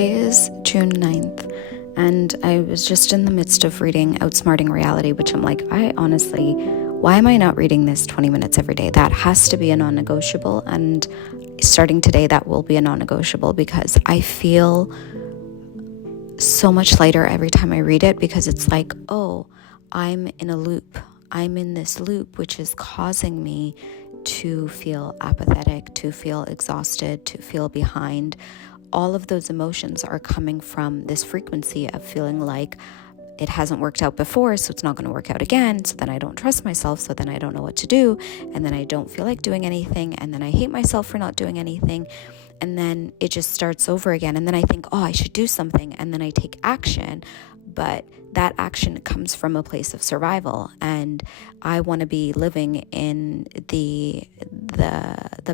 Today is June 9th, and I was just in the midst of reading Outsmarting Reality, which I'm like, why am I not reading this 20 minutes every day? That has to be a non-negotiable, and starting today, that will be a non-negotiable because I feel so much lighter every time I read it because it's like, oh, I'm in a loop. I'm in this loop, which is causing me to feel apathetic, to feel exhausted, to feel behind. All of those emotions are coming from this frequency of feeling like it hasn't worked out before, so it's not going to work out again. So then I don't trust myself, so then I don't know what to do. And then I don't feel like doing anything. And then I hate myself for not doing anything. And then it just starts over again. And then I think, oh, I should do something. And then I take action. But that action comes from a place of survival. And I want to be living in the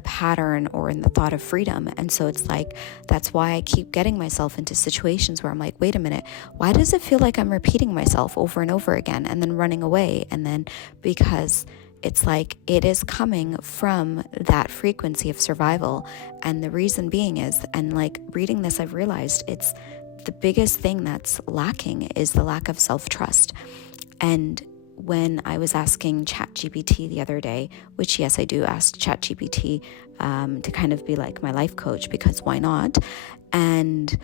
pattern or in the thought of freedom. And so it's like, that's why I keep getting myself into situations where I'm like, wait a minute, why does it feel like I'm repeating myself over and over again and then running away? And then because it's like it is coming from that frequency of survival. And the reason being is, and like reading this, I've realized it's the biggest thing that's lacking is the lack of self-trust. And when I was asking ChatGPT the other day, which yes, I do ask ChatGPT to kind of be like my life coach, because why not? And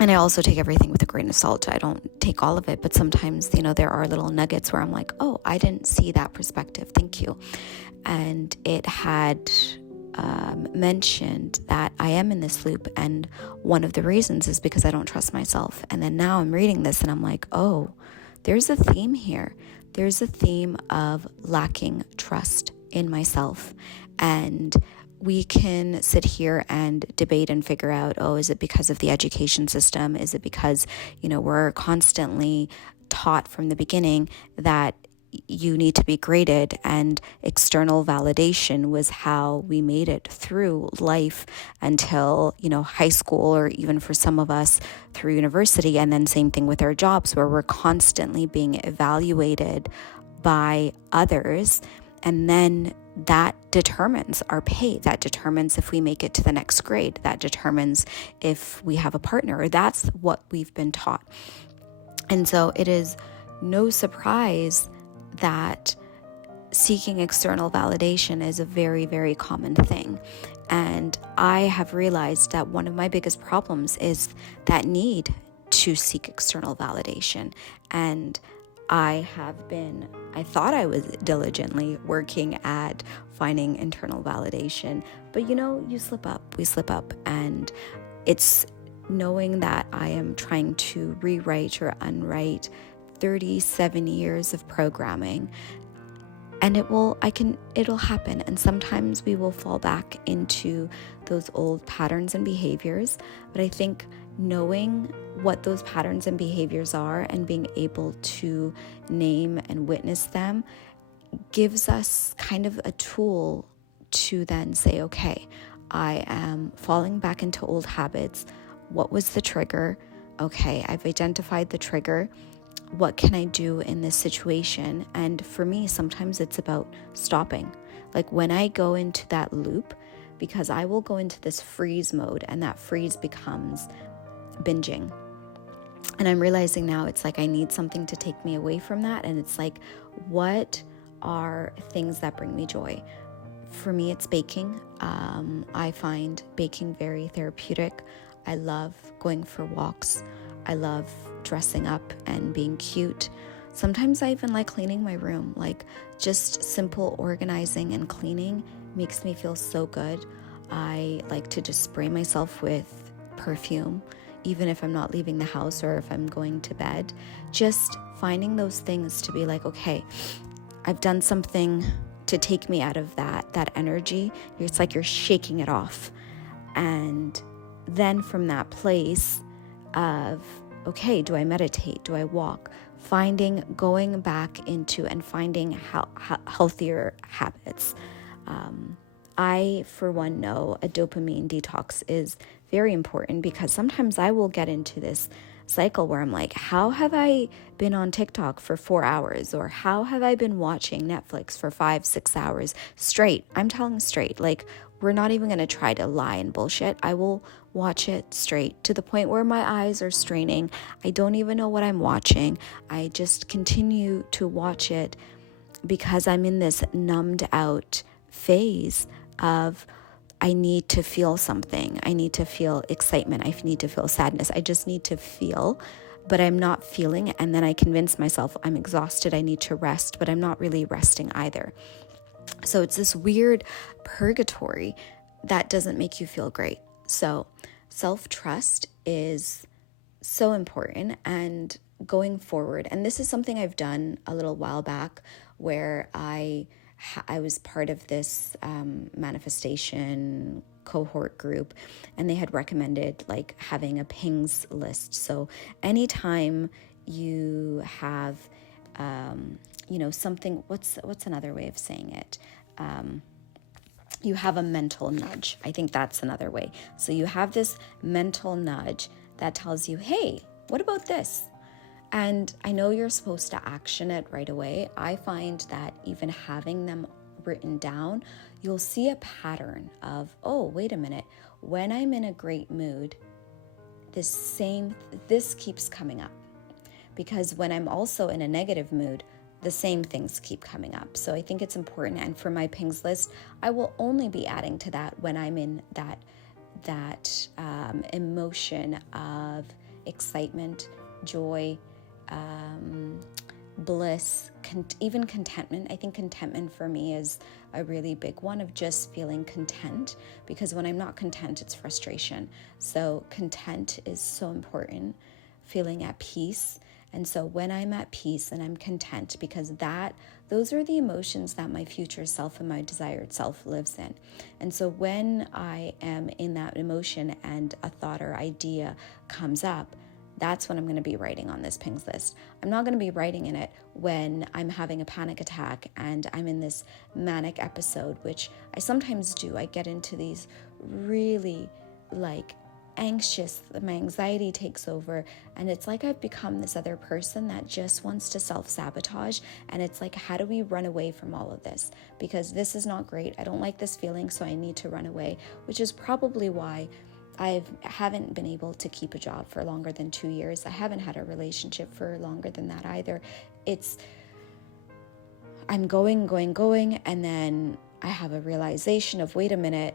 I also take everything with a grain of salt. I don't take all of it, but sometimes, there are little nuggets where I'm like, oh, I didn't see that perspective. Thank you. And it had mentioned that I am in this loop, and one of the reasons is because I don't trust myself. And then now I'm reading this and I'm like, oh, there's a theme here. There's a theme of lacking trust in myself. And we can sit here and debate and figure out, oh, is it because of the education system? Is it because, we're constantly taught from the beginning that you need to be graded, and external validation was how we made it through life until, high school, or even for some of us through university. And then same thing with our jobs, where we're constantly being evaluated by others. And then that determines our pay. That determines if we make it to the next grade. That determines if we have a partner. That's what we've been taught. And so it is no surprise that seeking external validation is a very, very common thing. And I have realized that one of my biggest problems is that need to seek external validation. And I thought I was diligently working at finding internal validation, but we slip up, and it's knowing that I am trying to rewrite or unwrite 37 years of programming, and it'll happen. And sometimes we will fall back into those old patterns and behaviors. But I think knowing what those patterns and behaviors are and being able to name and witness them gives us kind of a tool to then say, okay, I am falling back into old habits. What was the trigger? Okay, I've identified the trigger. What can I do in this situation? And for me, sometimes it's about stopping. Like when I go into that loop, because I will go into this freeze mode, and that freeze becomes binging. And I'm realizing now it's like I need something to take me away from that. And it's like, what are things that bring me joy? For me, it's baking. I find baking very therapeutic. I love going for walks. I love dressing up and being cute. Sometimes I even like cleaning my room. Like just simple organizing and cleaning makes me feel so good. I like to just spray myself with perfume, even if I'm not leaving the house or if I'm going to bed. Just finding those things to be like, okay, I've done something to take me out of that energy. It's like you're shaking it off. And then from that place of, okay, do I meditate? Do I walk? Going back into and finding healthier habits. I, for one, know a dopamine detox is very important, because sometimes I will get into this cycle where I'm like, how have I been on TikTok for 4 hours? Or how have I been watching Netflix for 5-6 hours straight? I'm telling straight, like, we're not even going to try to lie and bullshit. I will watch it straight to the point where my eyes are straining. I don't even know what I'm watching. I just continue to watch it because I'm in this numbed out phase of I need to feel something. I need to feel excitement. I need to feel sadness. I just need to feel, but I'm not feeling. And then I convince myself I'm exhausted. I need to rest, but I'm not really resting either. So it's this weird purgatory that doesn't make you feel great. So self-trust is so important, and going forward, and this is something I've done a little while back where I was part of this manifestation cohort group, and they had recommended like having a pings list. So anytime you have something, what's another way of saying it? You have a mental nudge. I think that's another way. So you have this mental nudge that tells you, hey, what about this? And I know you're supposed to action it right away. I find that even having them written down, you'll see a pattern of, oh, wait a minute. When I'm in a great mood, this keeps coming up. Because when I'm also in a negative mood, the same things keep coming up. So I think it's important. And for my pings list, I will only be adding to that when I'm in that emotion of excitement, joy, bliss, even contentment. I think contentment for me is a really big one, of just feeling content, because when I'm not content, it's frustration. So content is so important, feeling at peace. And so when I'm at peace and I'm content, because those are the emotions that my future self and my desired self lives in. And so when I am in that emotion and a thought or idea comes up, that's when I'm going to be writing on this pings list. I'm not going to be writing in it when I'm having a panic attack and I'm in this manic episode, which I sometimes do. I get into these really anxious, my anxiety takes over, and it's like I've become this other person that just wants to self-sabotage. And it's like, how do we run away from all of this? Because this is not great. I don't like this feeling, so I need to run away, which is probably why I haven't been able to keep a job for longer than 2 years. I haven't had a relationship for longer than that either. I'm going, and then I have a realization of, wait a minute,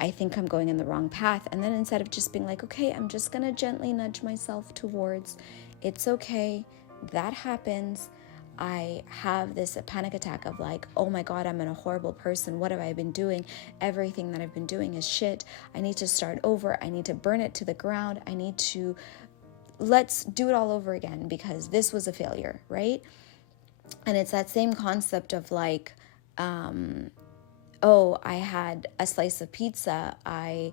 I think I'm going in the wrong path. And then instead of just being like, okay, I'm just going to gently nudge myself towards, it's okay, that happens. I have this panic attack of like, oh my God, I'm a horrible person. What have I been doing? Everything that I've been doing is shit. I need to start over. I need to burn it to the ground. Let's do it all over again because this was a failure, right? And it's that same concept of like, oh, I had a slice of pizza, I,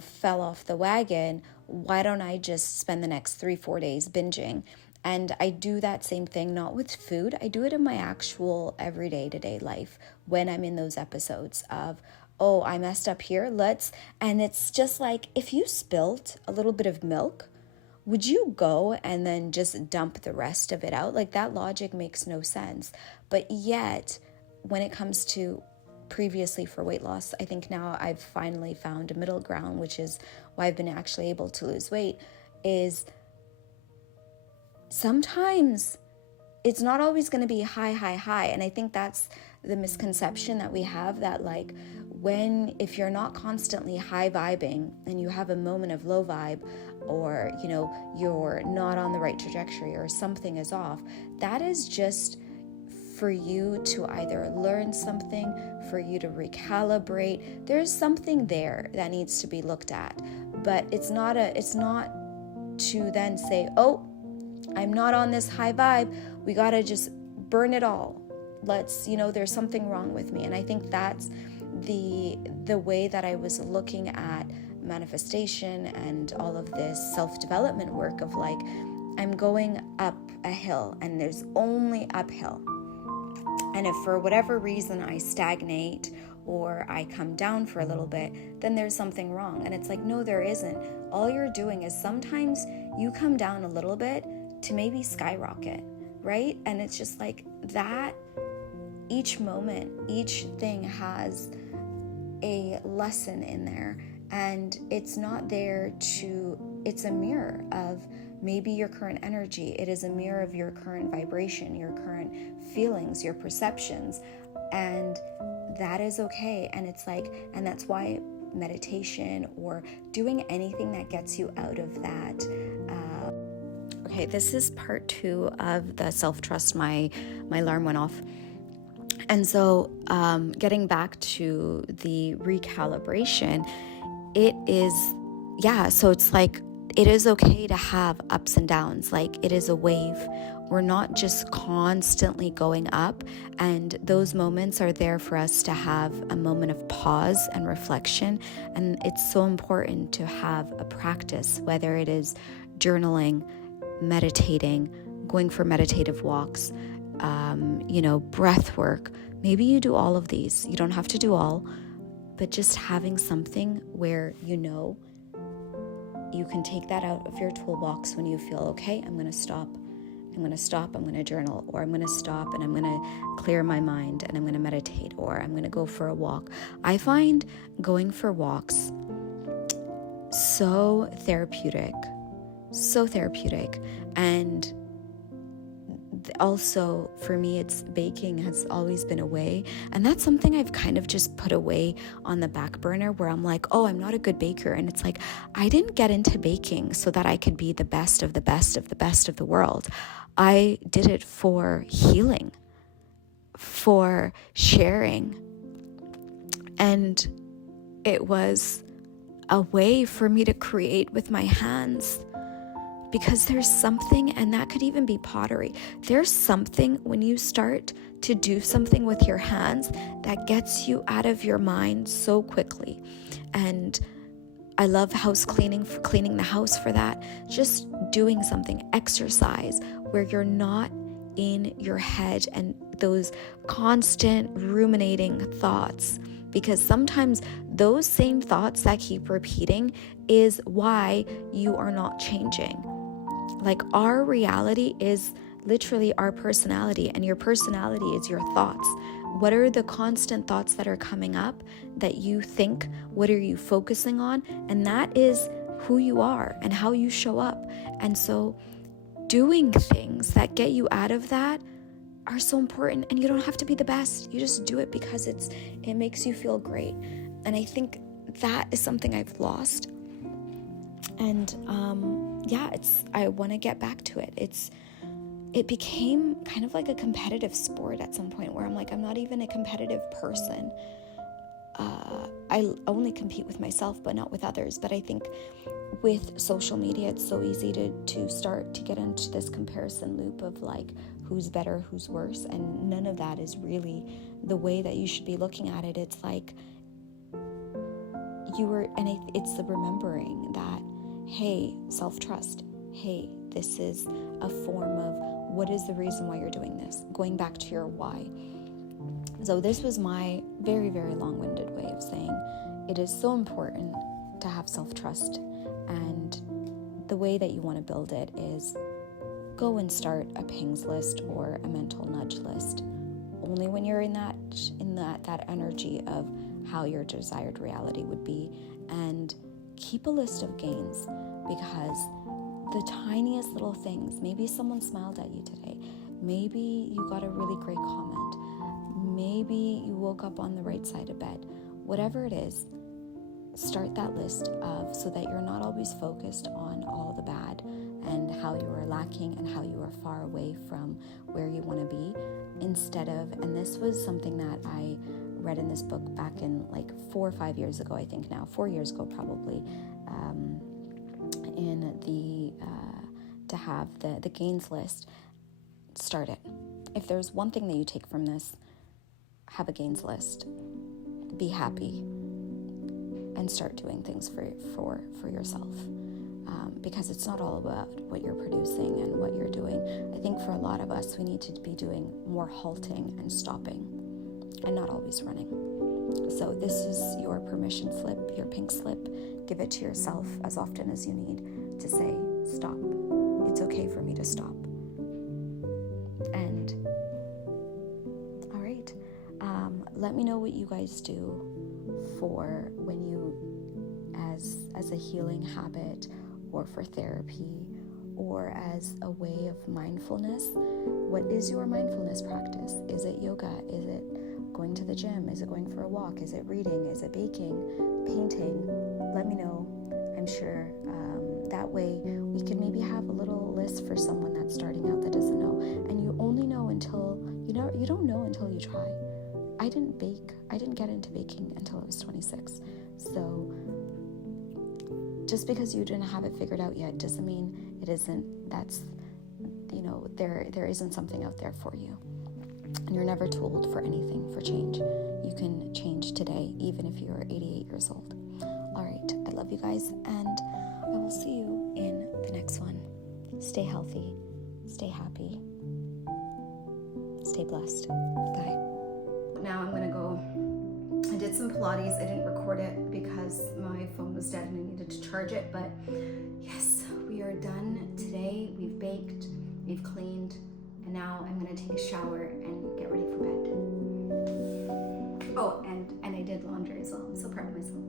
fell off the wagon. Why don't I just spend the next 3-4 days binging? And I do that same thing, not with food. I do it in my actual everyday to-day life when I'm in those episodes of, oh, I messed up here, and it's just like, if you spilled a little bit of milk, would you go and then just dump the rest of it out? Like, that logic makes no sense. But yet, when it comes to previously for weight loss, I think now I've finally found a middle ground, which is why I've been actually able to lose weight, is sometimes it's not always going to be high. And I think that's the misconception that we have, that like if you're not constantly high vibing and you have a moment of low vibe, or, you're not on the right trajectory or something is off, that is just for you to either learn something, for you to recalibrate. There's something there that needs to be looked at, but it's not to then say, oh, I'm not on this high vibe, we gotta just burn it all. There's something wrong with me. And I think that's the way that I was looking at manifestation and all of this self-development work of like, I'm going up a hill and there's only uphill. And if for whatever reason I stagnate or I come down for a little bit, then there's something wrong. And it's like, no, there isn't. all you're doing is sometimes you come down a little bit to maybe skyrocket, right? And it's just like that. Each moment, each thing has a lesson in there, and it's not there to, it's a mirror of maybe your current energy. It is a mirror of your current vibration, your current feelings, your perceptions, and that is okay. And it's like, and that's why meditation or doing anything that gets you out of that. Okay, this is part 2 of the self-trust. My alarm went off. And so getting back to the recalibration, it is, so it's like, it is okay to have ups and downs. Like, it is a wave. We're not just constantly going up, and those moments are there for us to have a moment of pause and reflection. And it's so important to have a practice, whether it is journaling, meditating, going for meditative walks, breath work. Maybe you do all of these. You don't have to do all, but just having something where you can take that out of your toolbox when you feel, okay, I'm going to stop, I'm going to journal, or I'm going to stop and I'm going to clear my mind and I'm going to meditate, or I'm going to go for a walk. I find going for walks so therapeutic. And also for me, it's baking has always been a way, and that's something I've kind of just put away on the back burner, where I'm like, oh, I'm not a good baker. And it's like, I didn't get into baking so that I could be the best of the best of the best of the world. I did it for healing, for sharing, and it was a way for me to create with my hands. Because there's something, and that could even be pottery. There's something when you start to do something with your hands that gets you out of your mind so quickly. And I love house cleaning, for cleaning the house for that. Just doing something, exercise, where you're not in your head and those constant ruminating thoughts. Because sometimes those same thoughts that keep repeating is why you are not changing. Like, our reality is literally our personality, and your personality is your thoughts. What are the constant thoughts that are coming up that you think? What are you focusing on? And that is who you are and how you show up. And so doing things that get you out of that are so important, and you don't have to be the best. You just do it because it makes you feel great. And I think that is something I've lost. And I want to get back to it. It became kind of like a competitive sport at some point, where I'm like, I'm not even a competitive person. I only compete with myself, but not with others. But I think with social media, it's so easy to start to get into this comparison loop of like, who's better, who's worse. And none of that is really the way that you should be looking at it. It's like it's the remembering that, hey, self-trust. Hey, this is a form of, what is the reason why you're doing this? Going back to your why. So this was my very, very long-winded way of saying it is so important to have self-trust. And the way that you want to build it is go and start a pings list or a mental nudge list. Only when you're in that energy of how your desired reality would be. And keep a list of gains, because the tiniest little things, maybe someone smiled at you today, maybe you got a really great comment, maybe you woke up on the right side of bed, whatever it is, start that list of, so that you're not always focused on all the bad and how you are lacking and how you are far away from where you want to be, instead of, and this was something that I read in this book back in like 4 or 5 years ago, I think now, 4 years ago probably, to have the gains list. Start it. If there's one thing that you take from this, have a gains list. Be happy and start doing things for yourself. Because it's not all about what you're producing and what you're doing. I think for a lot of us, we need to be doing more halting and stopping, and not always running. So this is your permission slip, your pink slip. Give it to yourself as often as you need to say, stop. It's okay for me to stop. And all right, let me know what you guys do for when you, as a healing habit or for therapy or as a way of mindfulness. What is your mindfulness practice? Is it yoga? Is it going to the gym? Is it going for a walk? Is it reading? Is it baking, painting? Let me know. I'm sure that way we can maybe have a little list for someone that's starting out that doesn't know. And you only know until, you don't know until you try. I didn't get into baking until I was 26. So just because you didn't have it figured out yet doesn't mean it isn't, there isn't something out there for you. And you're never too old for anything, for change. You can change today, even if you're 88 years old. All right, I love you guys, and I will see you in the next one. Stay healthy, stay happy, stay blessed. Bye. Now I'm gonna go. I did some Pilates. I didn't record it because my phone was dead and I needed to charge it, but yes, we are done today. We've baked, we've cleaned, and now I'm gonna take a shower and get ready for bed. Oh, and I did laundry as well. I'm so proud of myself.